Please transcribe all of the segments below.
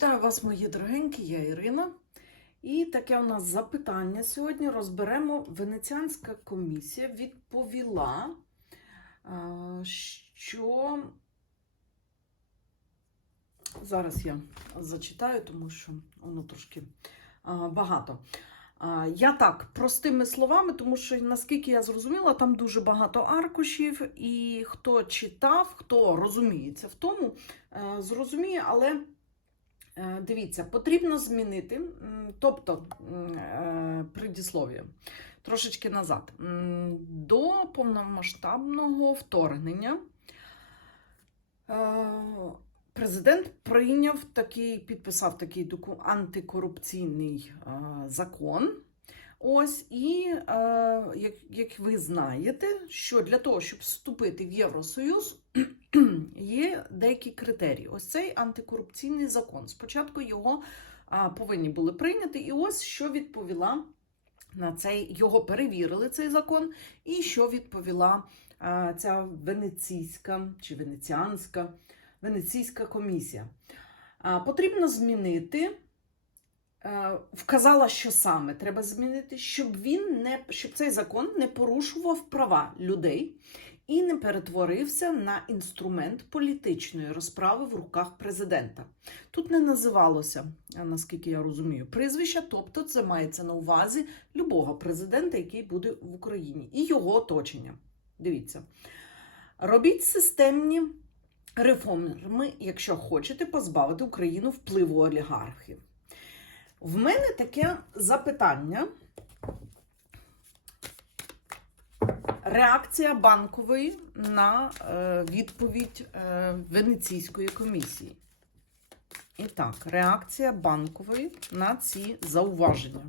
Вітаю вас, мої дорогенькі, я Ірина. І таке у нас запитання сьогодні розберемо. Венеціанська комісія відповіла, що зараз я зачитаю, тому що воно трошки багато. Я так, простими словами, тому що, наскільки я зрозуміла, там дуже багато аркушів, і хто читав, хто розуміється в тому, е, зрозуміє, але. Е, Дивіться, потрібно змінити, тобто е, предіслов'я трошечки назад. До повномасштабного вторгнення е, президент прийняв такий, підписав такий антикорупційний закон. Ось, і як ви знаєте, що для того, щоб вступити в Євросоюз, є деякі критерії. Ось цей антикорупційний закон. Спочатку його повинні були прийняти, і ось що відповіла на цей, його перевірили цей закон, і що відповіла ця венеційська чи венеціанська венеційська комісія. Потрібно змінити. е, Вказала, що саме треба змінити, щоб він не щоб цей закон не порушував права людей і не перетворився на інструмент політичної розправи в руках президента. Тут не називалося, наскільки я розумію, прізвища, тобто це мається на увазі любого президента, який буде в Україні, і його оточення. Дивіться. Робіть системні реформи, якщо хочете позбавити Україну впливу олігархів. В мене таке запитання. Реакція банкової на е, відповідь е, Венеційської комісії. І так, реакція банкової на ці зауваження,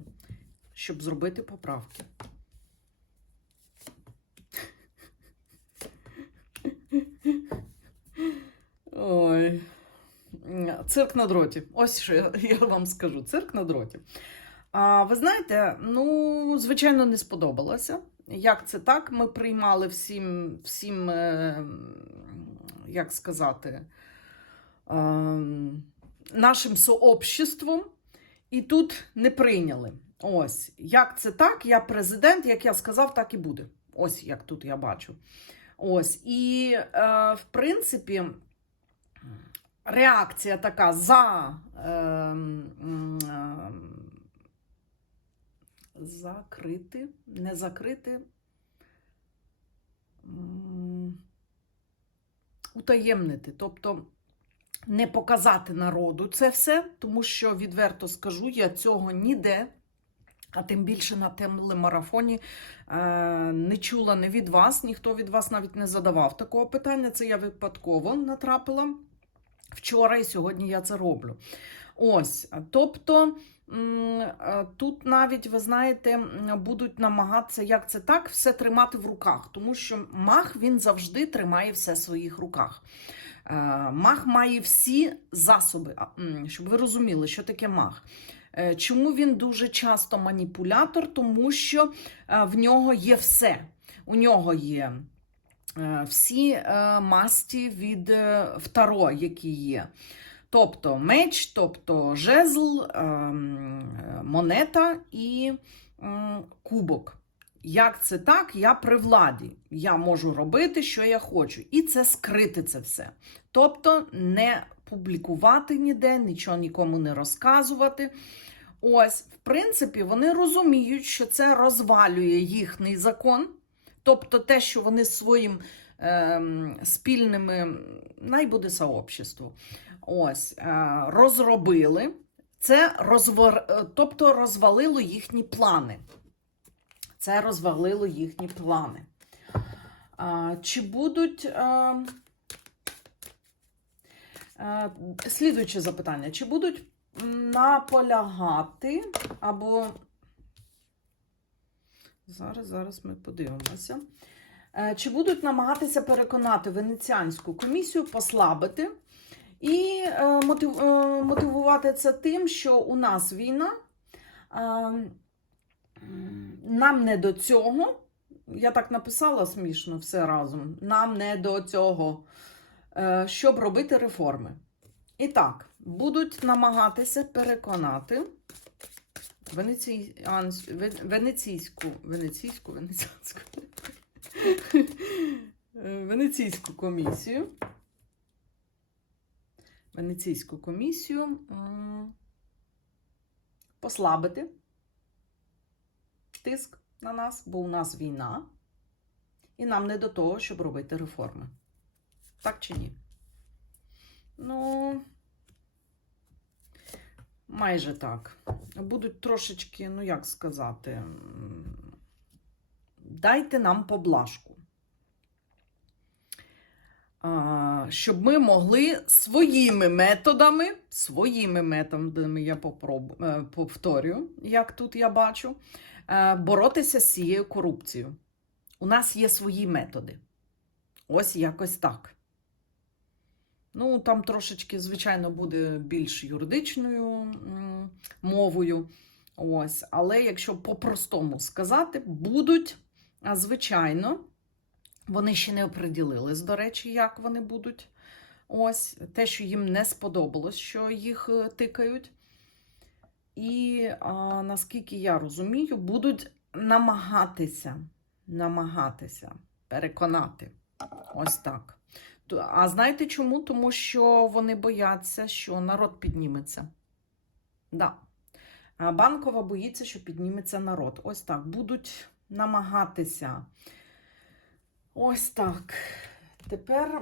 щоб зробити поправки. Ой. Цирк на дроті. Ось що я, я вам скажу: цирк на дроті. А, ви знаєте, ну, звичайно, не сподобалося. Як це так? Ми приймали всім, всім е, як сказати, е, нашим сообществом, і тут не прийняли. Ось, як це так? Я президент, як я сказав, так і буде. Ось як тут я бачу. Ось, і е, в принципі. Реакція така за е, е, закрити, не закрити, утаємнити, тобто не показати народу це все, тому що відверто скажу, я цього ніде. А тим більше на телемарафоні е, не чула не від вас, ніхто від вас навіть не задавав такого питання. Це я випадково натрапила вчора, і сьогодні я це роблю. Ось, тобто. е, Тут навіть, ви знаєте, будуть намагатися, як це так, все тримати в руках, тому що мах він завжди тримає все в своїх руках. Е, Мах має всі засоби, щоб ви розуміли, що таке мах. Е, Чому він дуже часто маніпулятор? Тому що в нього є все. У нього є всі е, масті від е, второ, які є. Тобто меч, тобто жезл, ем, е, монета і кубок. Як це так? Я при владі. Я можу робити, що я хочу. І це скрити це все. Тобто не публікувати ніде, нічого нікому не розказувати. Ось, в принципі, вони розуміють, що це розвалює їхній закон. Тобто те, що вони своїм ем, спільними, най буде сообщество, ось, е, розробили. Це розвар... е, тобто розвалило їхні плани. Це розвалило їхні плани. А, чи будуть. А, а, слідуюче запитання: чи будуть наполягати або. Зараз, зараз ми подивимося. Е, Чи будуть намагатися переконати Венеціанську комісію послабити і е, е, мотивувати це тим, що у нас війна, е, нам не до цього. Я так написала смішно все разом. Нам не до цього, щоб робити реформи. І так, будуть намагатися переконати венеці... венеційську, венеційську, венеціанську, Е, венеційську комісію. Венеційську комісію послабити тиск на нас, бо у нас війна, і нам не до того, щоб робити реформи. Так чи ні? Ну, майже так. Будуть трошечки, ну як сказати, дайте нам поблажку. Щоб ми могли своїми методами, своїми методами, я попробу, е, повторю, як тут я бачу, е, боротися з цією корупцією. У нас є свої методи. Ось якось так. Ну, там трошечки, звичайно, буде більш юридичною мовою. Ось, але якщо по-простому сказати, будуть, а, звичайно, вони ще не оприділились, до речі, як вони будуть. Ось те, що їм не сподобалось, що їх е, тикають. І а, наскільки я розумію, будуть намагатися, намагатися переконати. Ось так. А знаєте чому? Тому що вони бояться, що народ підніметься. Да. Банкова боїться, що підніметься народ. Ось так. Будуть намагатися. Ось так. Тепер,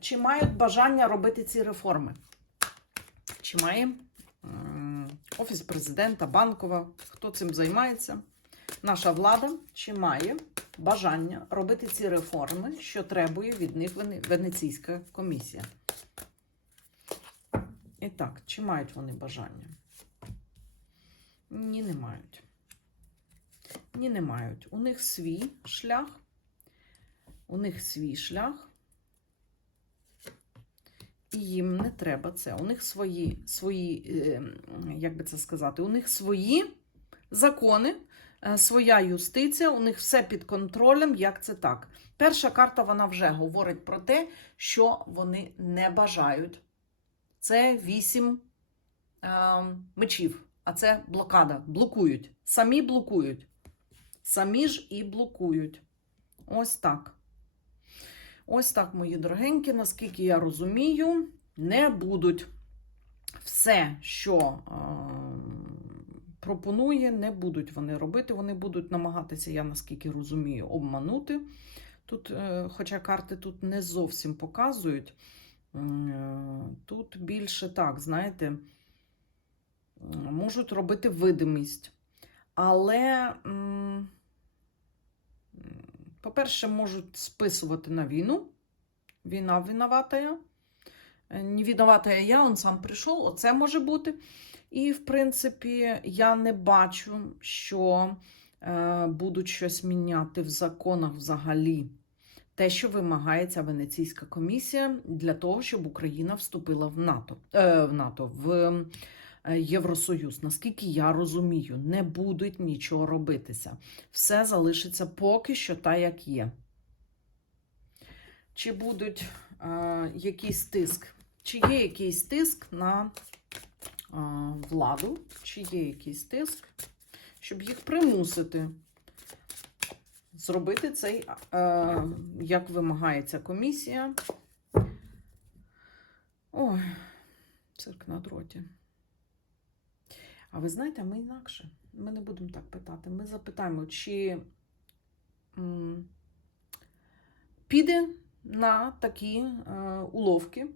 чи мають бажання робити ці реформи? Чи має Офіс президента, банкова, хто цим займається? Наша влада чи має бажання робити ці реформи, що требує від них Венеційська комісія? І так, чи мають вони бажання? Ні, не мають. Ні, не мають. У них свій шлях. У них свій шлях. І їм не треба це. У них свої, свої, е, як би це сказати, у них свої закони, своя юстиція, у них все під контролем. Як це так? Перша карта вона вже говорить про те, що вони не бажають. Це вісім е, мечів, а це блокада. Блокують. Самі блокують. Самі ж і блокують. Ось так. Ось так, мої дорогенькі, наскільки я розумію, не будуть все, що е, пропонує, не будуть вони робити. Вони будуть намагатися, я наскільки розумію, обманути. Тут, е, хоча карти тут не зовсім показують, е, тут більше так, знаєте, можуть робити видимість. Але, по-перше, можуть списувати на війну. Війна виноватая. Е, Не виноватая я, он сам прийшов. Оце може бути. І, в принципі, я не бачу, що е, будуть щось міняти в законах взагалі. Те, що вимагається Венеційська комісія для того, щоб Україна вступила в НАТО, е, в НАТО, в е, Євросоюз. Наскільки я розумію, не будуть нічого робитися. Все залишиться поки що так, як є. Чи будуть е, якийсь тиск? Чи є якийсь тиск на владу? Чи є якийсь тиск, щоб їх примусити зробити цей, е, як вимагає ця комісія? Ой, цирк на дроті. А ви знаєте, ми інакше. Ми не будемо так питати. Ми запитаємо, чи піде на такі е, уловки,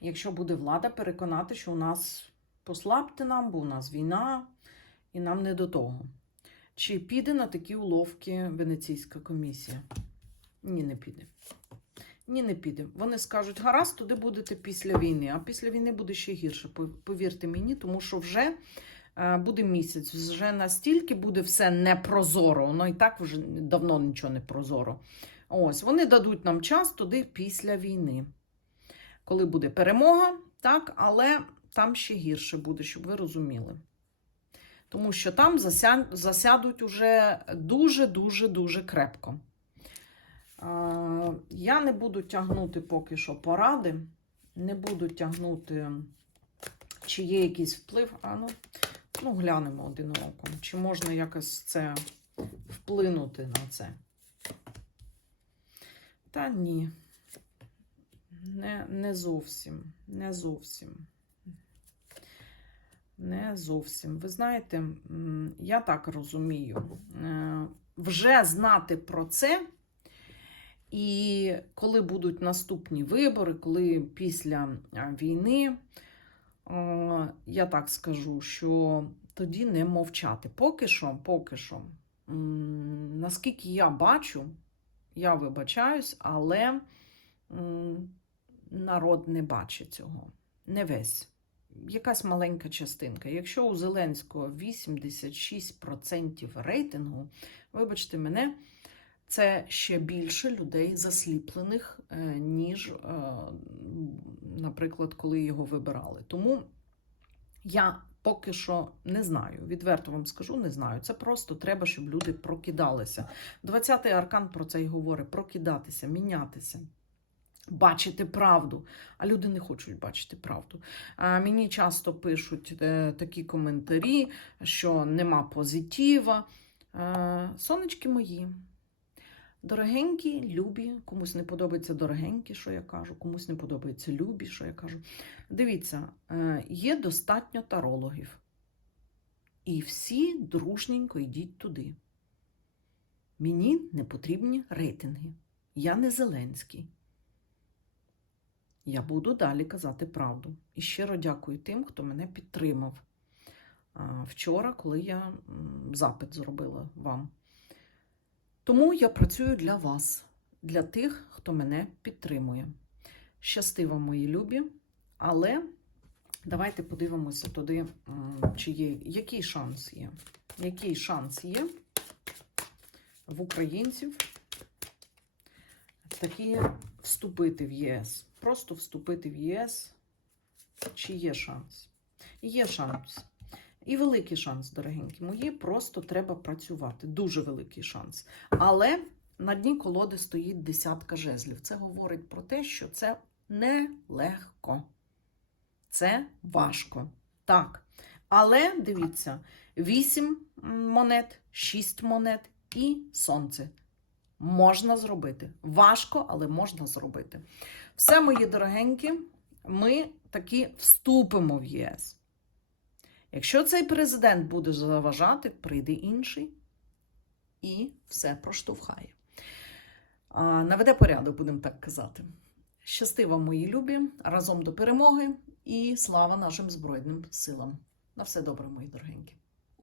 якщо буде влада переконати, що у нас послабте нам, бо у нас війна, і нам не до того. Чи піде на такі уловки Венеційська комісія? Ні, не піде. Ні, не піде. Вони скажуть, гаразд, туди будете після війни, а після війни буде ще гірше. Повірте мені, тому що вже е, буде місяць, вже настільки буде все непрозоро. Воно і так вже давно нічого не прозоро. Ось, вони дадуть нам час туди після війни. Коли буде перемога, так, але там ще гірше буде, щоб ви розуміли. Тому що там зася... засядуть уже дуже-дуже дуже крепко. Я не буду тягнути поки що поради. Не буду тягнути, чи є якийсь вплив. А ну, ну глянемо один оком. Чи можна якось це вплинути на це? Та ні. Не, не зовсім. Не зовсім. Не зовсім. Ви знаєте, я так розумію, е, вже знати про це, і коли будуть наступні вибори, коли після війни, я так скажу, що тоді не мовчати. Поки що, поки що, наскільки я бачу, я вибачаюсь, але народ не бачить цього. Не весь якась маленька частинка. Якщо у Зеленського 86% рейтингу, вибачте мене, це ще більше людей засліплених, е, ніж, е, наприклад, коли його вибирали. Тому я поки що не знаю. Відверто вам скажу, не знаю. Це просто треба, щоб люди прокидалися. 20-й аркан про це й говорить: прокидатися, мінятися. Бачити правду, а люди не хочуть бачити правду. Мені часто пишуть е, такі коментарі, що нема позитива. Е, сонечки мої, дорогенькі, любі, комусь не подобається дорогенькі, що я кажу, комусь не подобається любі, що я кажу. Дивіться, е, є достатньо тарологів. І всі дружненько йдіть туди. Мені не потрібні рейтинги. Я не Зеленський. Я буду далі казати правду. І щиро дякую тим, хто мене підтримав вчора, коли я запит зробила вам. Тому я працюю для вас, для тих, хто мене підтримує. Щасти вам, мої любі, але давайте подивимося туди, чи є, який шанс є. Який шанс є в українців такі вступити в ЄС. Просто вступити в ЄС. Чи є шанс? Є шанс. І великий шанс, дорогенькі мої. Просто треба працювати. Дуже великий шанс. Але на дні колоди стоїть десятка жезлів. Це говорить про те, що це нелегко. Це важко. Так. Але дивіться: 8 монет, 6 монет і сонце. Можна зробити. Важко, але можна зробити. Все, мої дорогенькі, ми таки вступимо в ЄС. Якщо цей президент буде заважати, прийде інший і все проштовхає. Наведе порядок, будемо так казати. Щасти вам, мої любі, разом до перемоги і слава нашим Збройним силам. На все добре, мої дорогенькі.